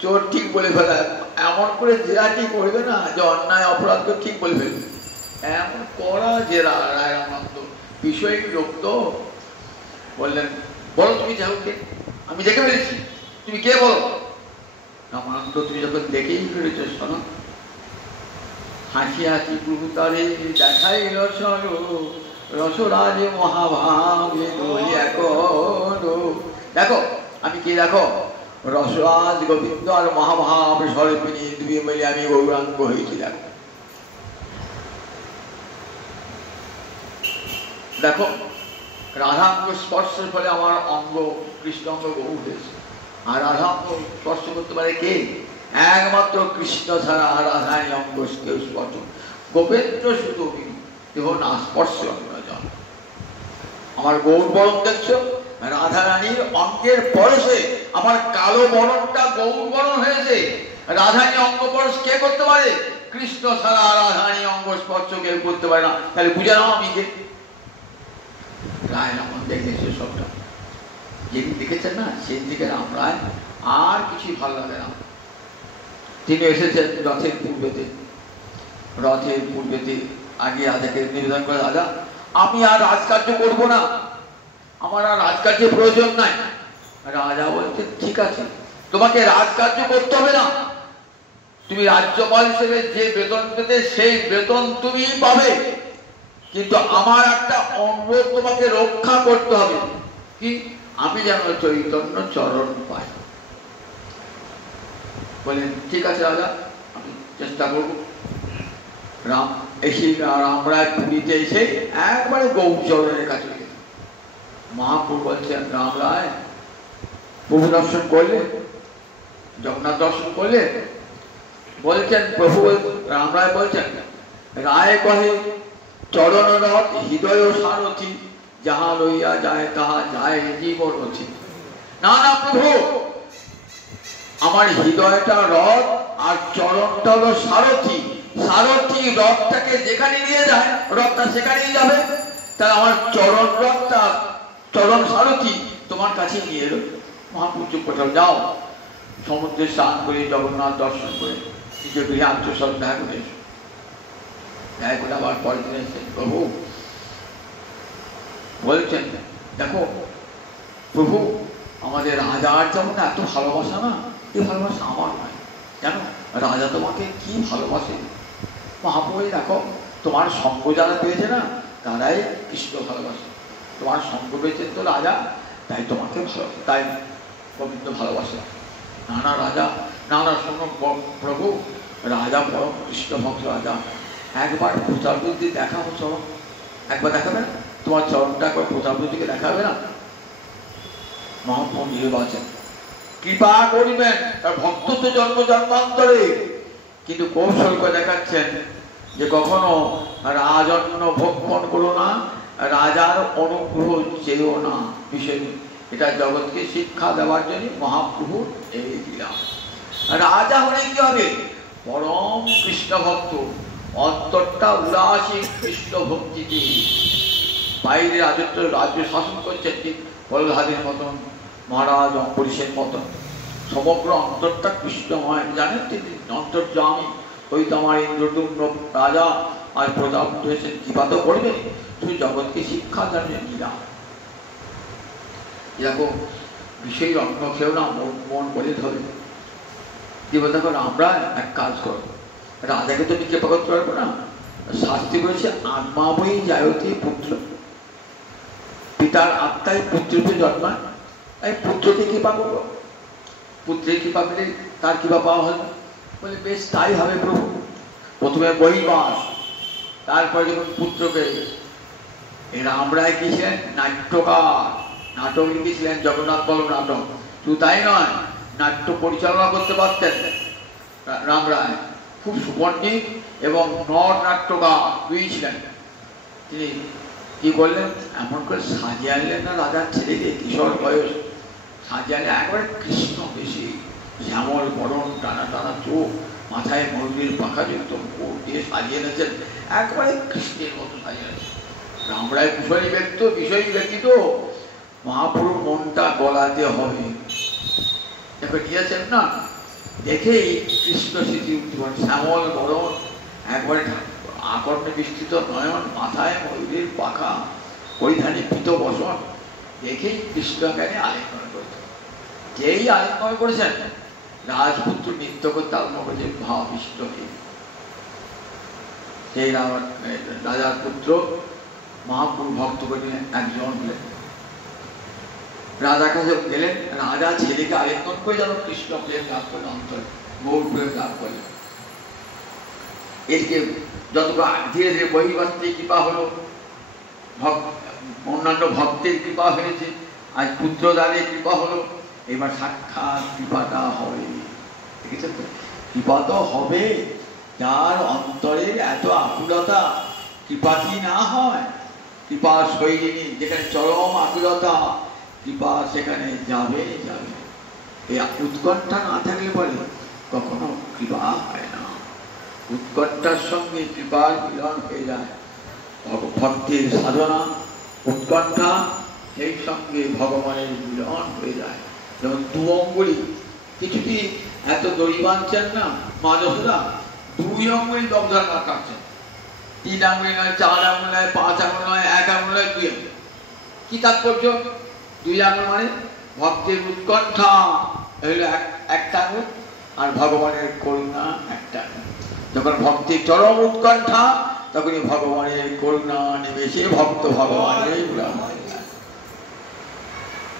চোর ঠিক বলে ফেলা, এমন করে জেরাটি করবে না যে অন্যায় অপরাধ ঠিক বলে ফেলবে। এমন করা জেরা রায় রামানন্দ বিষয় লোক তো। বললেন বলো তুমি যাও কে? আমি দেখে ফেলেছি, তুমি কে বলো? রামানন্দ তুমি যখন দেখেই ফেলেছ, শোনো। হাসি হাসি প্রভু তারে দেখাই রসরাজে মহাভাবে দেখো আমি কি, দেখো রসরাজ গোবিন্দ আর মহাভাব স্বরূপিণী দুই মিলে আমি গৌরাঙ্গ হয়েছি। দেখো দেখো রাধাঙ্গ স্পর্শের ফলে আমার অঙ্গ কৃষ্ণাঙ্গ গৌর হয়েছে। আর রাধাঙ্গ স্পর্শ করতে পারে কে? একমাত্র কৃষ্ণ ছাড়া রাধাই অঙ্গ কেউ স্পর্শ। গোপেন্দ্র শুধু দেহ না স্পর্শ অন্যজন। আমার গৌর বরণ দেখছো, রাধা রানীর অঙ্গের পরশে আমার কালো বরণটা গৌর বরণ হয়েছে। রাধানী অঙ্গ পরশ কে করতে পারে? কৃষ্ণ ছাড়া রাধানী অঙ্গ স্পর্শ কেউ করতে পারে না। তাহলে বুঝে নাও আমি কে। রায় রামন দেখেছে সবটা। যেদিন দেখেছেন না, সেই দিকে রামরায় আর কিছুই ভালো লাগে না। তিনি এসেছেন রথের পূর্বেতে। রথের পূর্বেতে আগে রাজাকে নিবেদন করে, রাজা আমি আর রাজকার্য করবো না, আমার আর রাজকার্যের প্রয়োজন নাই। রাজা বলছে ঠিক আছে, তোমাকে রাজকার্য করতে হবে না। তুমি রাজ্যপাল হিসেবে যে বেতন পেতে সেই বেতন তুমি পাবে, কিন্তু আমার একটা অনুরোধ তোমাকে রক্ষা করতে হবে। কি? আমি যেন চৈতন্য চরণ পাই। বলেন ঠিক আছে রাজা, আমি চেষ্টা করব। রাম এসে রামরায় পুরীতে এসে একবারে গৌচরণের কাছে গেল। মহাপ্রভু বলছেন রামরায় প্রভু দর্শন করলে, জগন্নাথ দর্শন করলে? বলছেন প্রভু, রামরায় বলছেন রায় কহে চরণ রথ হৃদয় সারথি, যাহা লইয়া যায় তাহা যায় জীবন অথি। না না প্রভু, আমার হৃদয়টা রথ আর চরণটা হলো সারথি। সারথি রথটাকে যেখানে নিয়ে যায় রথটা সেখানেই যাবে। তাহলে আমার চরণ রথটা, চরণ সারথি তোমার কাছে নিয়ে এলো। মহাপুজো কোথাও যাও, সমুদ্রে স্নান করে জগন্নাথ দর্শন করে নিজের গৃহে আত্মশ্রদ্ধা করে এসো। দেখা করে আবার পরের দিন এসেছেন প্রভু বলছেন দেখো প্রভু, আমাদের রাজার যেমন এত ভালোবাসা না, এই ভালোবাসা আমার নয়। জানো রাজা তোমাকে কি ভালোবাসে? মহাপ্রভু দেখো তোমার সঙ্গ যারা পেয়েছে না, তারাই কৃষ্ণ ভালোবাসে। তোমার সঙ্গ পেয়েছেন তো রাজা, তাই তোমাকে ভালোবাসে, তাই গোবিন্দ ভালোবাসে। নানা রাজা নানা সঙ্গ প্রভু, রাজা পরম কৃষ্ণ ভক্ত রাজা। একবার প্রতাপবুদ্ধি দেখাবো, চরণ একবার দেখাবে না? তোমার চরণটা একবার প্রতাপবুদ্ধিকে দেখাবে না? মহাপ্রভু নির্বাচন কৃপা করিবেন, তার ভক্ত তো জন্ম জন্মান্তরে, কিন্তু কৌশল করে দেখাচ্ছেন যে কখনো রাজন্য ভক্ষণ করো না, রাজার অনুগ্রহ চেয়েও না। বিষয় এটা জগৎকে শিক্ষা দেওয়ার জন্য মহাপ্রভু এই দিলাম। রাজা হলে কি হবে? পরম কৃষ্ণ ভক্ত, অন্তরটা উদাসীন কৃষ্ণ ভক্তিতে। বাইরে রাজ্য শাসন করছেন ঠিক বলহাদের মতন, মহারাজ অম্বরীশের মতন, সমগ্র অন্তরটা কৃষ্ণময়। জানেন তিনি অন্তর্যামী। ওই তো আমার ইন্দ্রদুম্ন রাজা আর প্রতাপ হয়েছেন, কৃপা তো করবেন, তুমি জগৎকে শিক্ষা জানিয়ে নিলাম। এরকম বিষয় অন্য খেয়েও না মন বলে ধরে। কি বলতে পারো, আমরা এক কাজ করো, রাজাকে তুমি কৃপা করতে পারবো না। শাস্তি বলেছে আত্মাবই জায়তে পুত্র। পিতার আত্মায় পুত্রকে জন্মায়, এই পুত্রকে কৃপা করবো, পুত্রের কৃপা পেলে তার কৃপা পাওয়া হয় না। বলে বেশ তাই হবে প্রভু। প্রথমে বহির্বাস, তারপরে যখন পুত্র পেয়ে গেছে। এই রামরায় কি ছিলেন? নাট্যকার, নাটক লিখেছিলেন, জগন্নাথ বল্লভ নাটক। শুধু তাই নয়, নাট্য পরিচালনা করতে পারতেন রামরায়, খুব সুপণ্ডিত এবং নট নাট্যকার দুই ছিলেন। তিনি কি করলেন, এমন করে সাজিয়ে আনলেন না রাজার ছেলেকে, কিশোর বয়স, সাজিয়ে আনলেন একবারে কৃষ্ণ বেশি, শ্যামল বরণ, টানা টানা চোখ, মাথায় ময়ূরের পাখা যুক্ত মুকুট দিয়ে সাজিয়ে এনেছেন, একবারে কৃষ্ণের মতো সাজিয়ে এনেছেন। রামরায় কুশলী ব্যক্তি, বিষয়ী ব্যক্তি তো, মহাপুরুর মনটা গলাতে হবে। দেখো নিয়েছেন না, দেখেই কৃষ্ণ স্মৃতি উঠতে, শ্যামল বরণ, একবারে আকর্ণে বিস্তৃত নয়ন, মাথায় ময়ূরের পাখা, পরিধানে পীত বসন, দেখেই কৃষ্ণকে আলিঙ্গন করত। যেই আলিঙ্গন করেছেন, রাজপুত্র নৃত্য করতে আরম্ভ করেছে ভাবিষ্ট হয়ে। সেই রাজার পুত্র মহাপুরু ভক্ত করে একজন হলেন। রাজার কাছে গেলেন, রাজা ছেলেকে আলিঙ্গন করে যেন কৃষ্ণ প্রেম লাভ করলেন, অন্তর গৌর প্রেম লাভ করলেন। এদিকে যতটা ধীরে ধীরে বহির্বাস্তিক কৃপা হলো, অন্যান্য ভক্তের কৃপা হয়েছে, আজ পুত্রদানের কৃপা হলো, এবার সাক্ষাৎ কৃপাটা হবে। দেখেছেন তো, কৃপা তো হবে, যার অন্তরের এত আকুলতা, কৃপা কি না হয়? কৃপা শৈলিনী, যেখানে চরম আকুলতা, কৃপা সেখানে যাবে যাবে। এই উৎকণ্ঠা না থাকলে পরে কখনো কৃপা হয় না। উৎকণ্ঠার সঙ্গে কৃপার মিলন হয়ে যায়। ভক্তির সাধনা, উৎকণ্ঠা, সেই সঙ্গে ভগবানের মিলন হয়ে যায়। যেমন দু অঙ্গুলি, কিছুটি এত দড়ি বাঁধছেন না মা যশোদা, 2 আঙ্গুলি দগ্ধার মা কাটছেন, 3 আঙ্গুলি নয়, 4 আঙ্গুল নয়, 5 আঙ্গুল নয়, 1 আঙ্গুল নয়, 2 আঙ্গুল। কি তাৎপর্য? 2 আঙ্গুল মানে ভক্তির উৎকণ্ঠা হইল একটা আঙ্গুল, আর ভগবানের করুণা একটা আঙ্গুল। যখন ভক্তির চরম উৎকণ্ঠা, তখনই ভগবানের করুণা নিবেশে ভক্ত ভগবানের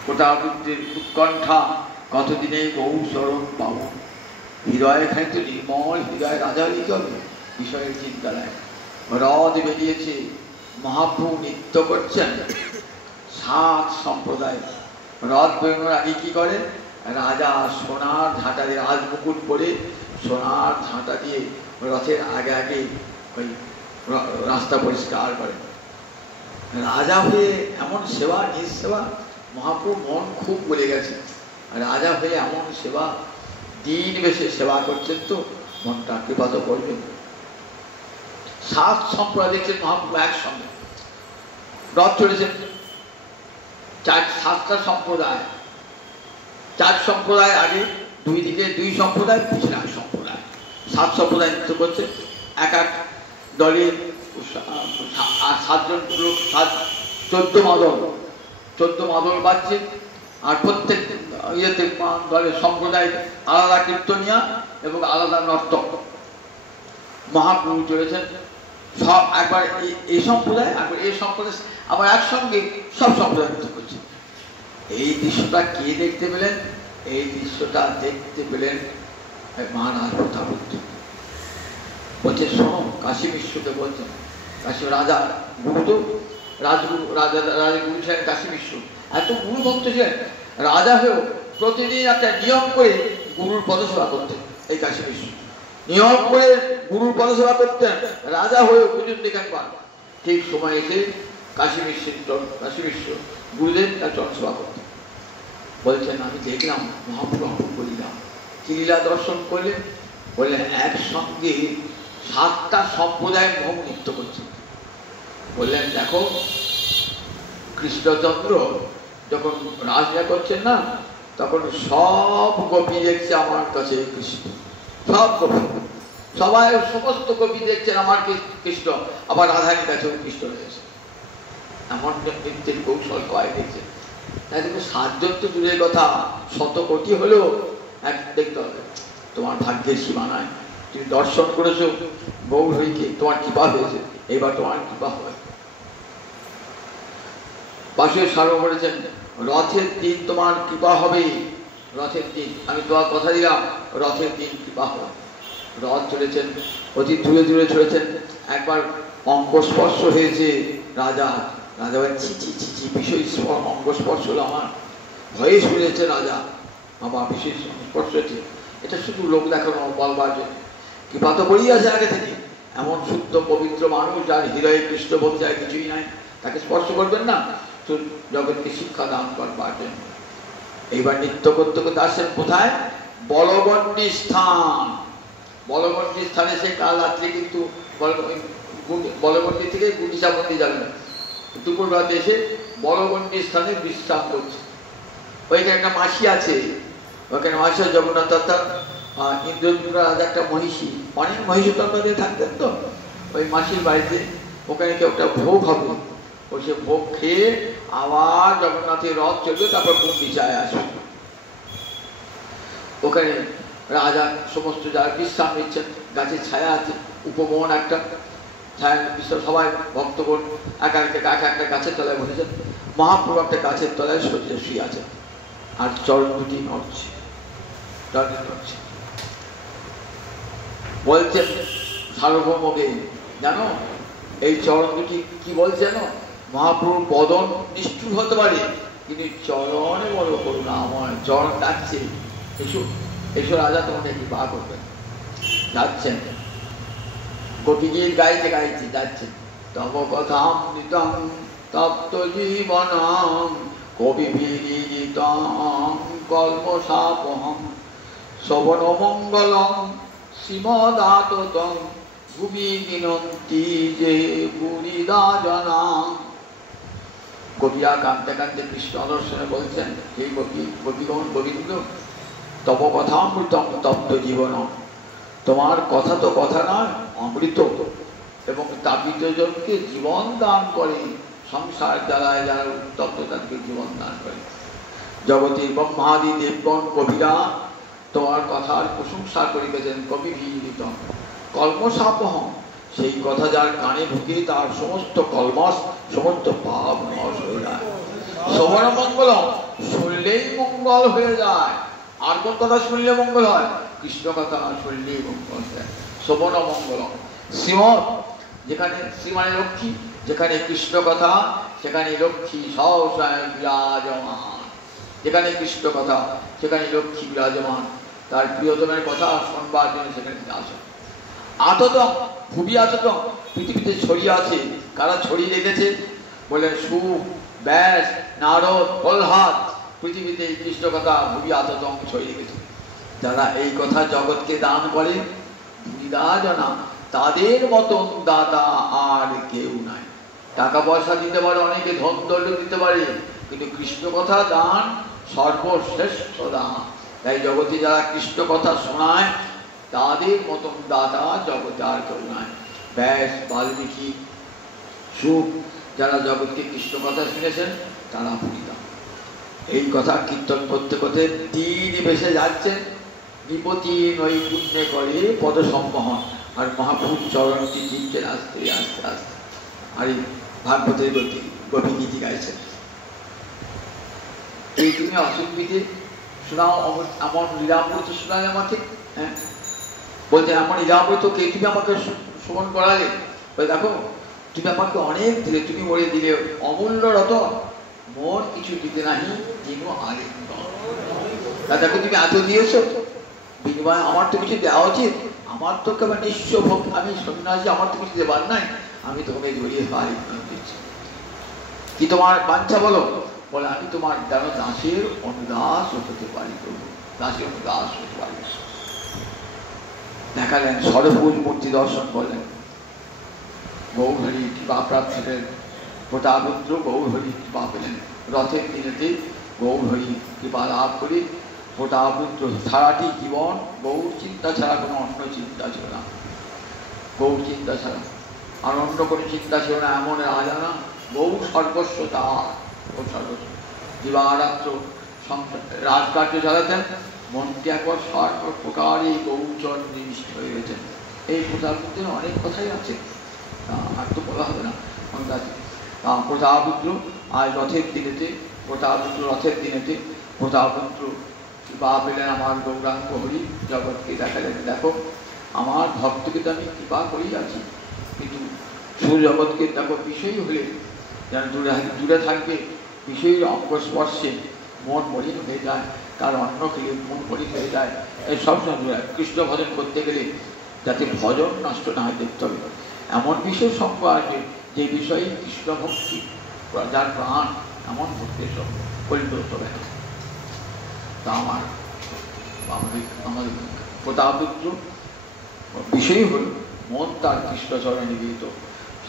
গোটা বুদ্ধির উৎকণ্ঠা, কতদিনে গৌর শরণ পাব। হৃদয় এখানে তো নির্মল হৃদয়, রাজা লিখতে হবে বিষয়ের চিন্তা নেয়। হ্রদ বেরিয়েছে, মহাপ্রভু নৃত্য করছেন, 7 সম্প্রদায়। হ্রদ বেরোনোর আগে কি করে, রাজা সোনার ঝাঁটা দিয়ে, রাজমুকুট পরে সোনার ঝাঁটা দিয়ে রথের আগে আগে ওই রাস্তা পরিষ্কার করে। রাজা হয়ে এমন সেবা, নিজ সেবা, মহাপ্রভু মন খুব বলে গেছে। রাজা হয়ে এমন সেবা, দিন বেশে সেবা করছেন, তো মনটা কৃপা তো করবে। 7 সম্প্রদায় দেখছেন মহাপ্রভু একসঙ্গে রথ চলেছেন। 7টা সম্প্রদায়, 4 সম্প্রদায় আগে, 2 দিকে 2 সম্প্রদায়, পিছনে 1 সম্প্রদায়, 7 সম্প্রদায় নৃত্য করছে। এক এক দলের 7 জন লোক, 14 মাদল বাজছে, আর প্রত্যেক ইয়েতে দলের সম্প্রদায় আলাদা কীর্তনিয়া এবং আলাদা নর্তক। মহাপ্রভু চলেছেন সব একবার এই সম্প্রদায়, একবার এই সম্প্রদায়, আবার একসঙ্গে সব সম্প্রদায় নৃত্য করছে। এই দৃশ্যটা কে দেখতে পেলেন? এই দৃশ্যটা দেখতে পেলেন মহারাজ প্রতাপরুদ্র। বলছে শোনো, কাশী বিশ্বকে বলছেন, কাশী রাজা গুরু তো, রাজগুরু, রাজগুরু ছিলেন কাশী বিশ্ব, এত গুরু ভক্ত ছিলেন। রাজা হয়েও প্রতিদিন একটা নিয়ম করে গুরুর পদসেবা করতেন। এই কাশী বিশ্ব নিয়ম করে গুরুর পদসেবা করতেন, রাজা হয়েও পুজোর দিকে একবার ঠিক সময় এসে কাশী বিশ্ব গুরুদেব তার চরণসেবা করতেন। বলছেন আমি দেখলাম মহাপ্রভু বলিলাম, কি লীলা দর্শন করলেন? বললেন একসঙ্গে 7টা সম্প্রদায়ের মহ নৃত্য করছে। বললেন দেখো, কৃষ্ণচন্দ্র যখন রাজলীলা করছেন না, তখন সব গোপী দেখছে আমার কাছে কৃষ্ণ, সব গোপী, সবাই সমস্ত গোপী দেখছেন আমার কৃষ্ণ, আবার রাধার কাছেও কৃষ্ণ রয়েছে। এমন নৃত্যের কৌশল কয় দেখছেন। তাই দেখো 7 জন তো দূরের কথা, 100 কোটি হলেও এক দেখতে হবে। তোমার ভাগ্যের সীমা নাই, তুমি দর্শন করেছো গৌর হইকে, তোমার কৃপা হয়েছে, এবার তোমার কৃপা হবে। বাসুদেব সার্ব বলেছেন, রথের দিন তোমার কৃপা হবে, রথের দিন আমি তোমার কথা দিলাম, রথের দিন কৃপা হবে। রথ চলেছেন, অতি দূরে দূরে চলেছেন। একবার অঙ্গস্পর্শ হয়েছে রাজা, রাজা বলেন ছি ছি ছি ছি, বিশেষ অঙ্গস্পর্শ হলো আমার, ভয়ে শুনেছে রাজা, আমার বিশেষ স্পর্শ হয়েছে। এটা শুধু লোক দেখানো বলবার জন্য, কৃপা তো করেই আছে আগে থেকে। এমন শুদ্ধ পবিত্র মানুষ যার হৃদয়ে কৃষ্ণ ভক্তি আর কিছুই নাই, তাকে স্পর্শ করবেন না? তো জগৎকে শিক্ষা দান করবার জন্য। এইবার নৃত্য করতে করতে আসছেন কোথায়? বলগণ্ডী স্থান। বলগণ্ডী স্থানে সে কাল রাত্রে কিন্তু বলগণ্ডী থেকে গুন্ডিচা মন্দির যাবেন, দুপুর রাতে এসে বলগণ্ডী স্থানে বিশ্রাম করছে। ওইখানে একটা মাসি আছে, ওখানে মাসি জগন্নাথ অর্থাৎ ইন্দ্রজুরাজ একটা মহিষী, অনেক মহিষী তন্ত্রে থাকতেন, তো ওই মাসির বাড়িতে ওখানে কেউ একটা ভোগ হবে, ওই সে ভোগ খেয়ে আবার জগন্নাথের রথ চলবে, তারপর গুন্ডিচায় আসবে। ওখানে রাজা সমস্ত যারা বিশ্রাম নিচ্ছেন, গাছের ছায়া আছে, উপবন একটা ছায়া, সবাই ভক্তগণ একা একটা গাছের তলায় বসেছেন। মহাপ্রভু একটা গাছের তলায় শয্যা শুয়ে আছেন, আর চরণ দুটি নড়ছে, নড়ছে। বলছেন সার্বভৌমকে, জানো এই চরণ দুটি কি বলছে জানো? মহাপ্রভুর বদন নিষ্ঠুর হতে পারে, কিন্তু চরণে বড় করুণাময়, চরণ ডাকছে, এসো এসো রাজা, তোমাকে কৃপা করবেন। যাচ্ছেন, গোপীগীত গাইতে গাইতে যাচ্ছেন। তব কথামৃতং তপ্ত জীবনং কবিভিরিজিতং কল্পসাপহং শ্রবণমঙ্গলং শ্রীমদাততং ভুবি বিনন্তি যে বুড়িদা জনা। গোপীরা কাঁদতে কাঁদতে কৃষ্ণ দর্শনে বলছেন, হে গোপীগণ গোবিন্দ, তব কথামৃতং তপ্ত জীবনং, তোমার কথা তো কথা নয়, অমৃত, এবং তাপিতজনকে জীবন দান করে, সংসার জ্বালায় যারা উত্তপ্ত তাদেরকে জীবন দান করে। জগতের ব্রহ্মাদি দেবগণ কবিরা তোমার কথার প্রশংসা করিতেছেন। কবিভিরিত কল্মসাপহং, সেই কথা যার কানে ঢুকে তার সমস্ত কলমস, সমস্ত পাপ নশ হয়ে যায়। শ্রবণ মঙ্গলম, শুনলেই মঙ্গল হয়ে যায়। আর কোন কথা শুনলে মঙ্গল হয়? কৃষ্ণ কথা শুনলেই মঙ্গল হয়। শ্রবণ মঙ্গলম। শ্রীমৎ, যেখানে শ্রী মানে লক্ষ্মী, যেখানে কৃষ্ণ কথা সেখানে লক্ষ্মী সহসায় বিরাজমান। যেখানে কৃষ্ণ কথা সেখানে লক্ষ্মী বিরাজমান, তার প্রিয়তমের কথা শুনবার জন্য সেখানে আসে। আততম, ভুবি আততম, পৃথিবীতে ছড়িয়ে আছে। কারা ছড়িয়ে রেখেছে? বলেন সুখ, ব্যাস, নারদ, প্রহ্লাদ, পৃথিবীতে এই কৃষ্ণ কথা ভুবি আততম ছড়িয়ে রেখেছে। যারা এই কথা জগৎকে দান করে, জানা তাদের মতন দাতা আর কেউ নাই। টাকা পয়সা দিতে পারে, অনেকে ধন দৌলত দিতে পারে, কিন্তু কৃষ্ণ কথা দান সর্বশ্রেষ্ঠ দান। তাই জগতে যারা কৃষ্ণ কথা শোনায় তাদের মতন দাতা জগতে আর কেউ নাই। ব্যাস, বাল্মীকি, সুখ, যারা জগৎকে কৃষ্ণ কথা শুনেছেন তারা ভুলিতা। এই কথা কীর্তন করতে করতে দিন বেসে যাচ্ছে। বিপত্তি নৈপুণ্যে করে পদ সম্মোহন, আর মহাপুরুষ চরণটি চিনছেন আস্তে আস্তে আস্তে। আর এই ভাগবতের গোপী গীতি গাইছেন। এই তুমি অসুবিধে শোনাও, এমন লীলামৃত শোনালে আমাকে। হ্যাঁ, বলছেন এমন লীলামৃত কে তুমি আমাকে শ্রবণ করালে? বলে দেখো, তুমি আমাকে অনেক দিলে, তুমি মরে দিলে অমূল্য রতন, মোর কিছু দিতে নাহি যেন আগে। দেখো তুমি এত দিয়েছ, বিনিময় আমার তো কিছু দেওয়া উচিত। আমার তো কেবল নিঃস্ব ভোগ, আমি সন্ন্যাসী, আমার তো কিছু দেবার নাই, আমি তোমাকে জড়িয়ে পারি দিচ্ছি। কি তোমার বাঞ্ছা বলো? বলে আমি তোমার যেন দাসের অনুদাস হতে পারি, দাসের অনুদাস হতে পারি। দেখালেন সরভুজ মূর্তি দর্শন করলেন। গৌরহরি কৃপা প্রাপ্ত হলেন, প্রতাপরুদ্র গৌরহরি কৃপা পেলেন। রথের দিনেতে গৌরহরি কৃপা লাভ করে প্রতাপরুদ্র সারাটি জীবন গৌর চিন্তা ছাড়া কোনো অন্য চিন্তা ছিল না। গৌর চিন্তা ছাড়া আর অন্য কোনো চিন্তা ছিল না। এমন রাজা না, গৌর সর্বস্ব তার, ও সর্বস্ব। দিবারাত্র রাজকার্য চালাতেন, মনটি একবার সর্বপ্রকারই গৌরচর নিবিষ্ট হয়ে গেছেন। এই প্রতাপরুদ্রের অনেক কথাই আছে, আর তো বলা হবে না। প্রতাপরুদ্র আজ রথের দিনেতে, প্রতাপরুদ্র রথের দিনেতে প্রতাপরুদ্র কৃপা পেলেন আমার গৌরাঙ্গ হরি, জগৎকে দেখালেন দেখো আমার ভক্তকে তো আমি কৃপা করিয়াছি, কিন্তু সুজগৎকে দেখো বিষয়ী হলে যেন দূরে থাকবে, বিষয়ীর অঙ্গ স্পর্শে মন মলিন হয়ে যায়, তার অন্ন খেলে মন মলিন হয়ে যায়। এই সবসময় কৃষ্ণ ভজন করতে গেলে যাতে ভজন নষ্ট না হয় দেখতে হবে। এমন বিষয় সঙ্গ আসবে যে বিষয়ে কৃষ্ণ ভক্তি যার প্রাণ, এমন ভক্তের সঙ্গ পরিণত হবে না। তা আমাদের প্রতাপরুদ্র বিষয় হল মন তার কৃষ্ণচরণে নিবেদিত।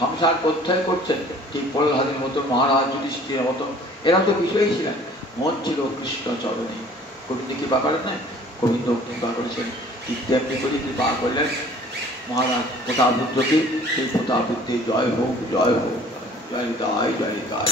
সংসার প্রত্যয় করছেন ঠিক প্রহ্লাদের মতন, মহারাজ যুধিষ্ঠিরের মতন, এরা তো বিষয়ই ছিলেন, মন ছিল কৃষ্ণচরণে। গোবিন্দ কৃপা করেন না, গোবিন্দ কৃপা করেছেন, ঠিক তেমনি করে কৃপা করলেন মহারাজ প্রতাপরুদ্রকে। সেই প্রতাপরুদ্রের জয় হোক, জয় হোক, জয় জয় জয় জয়।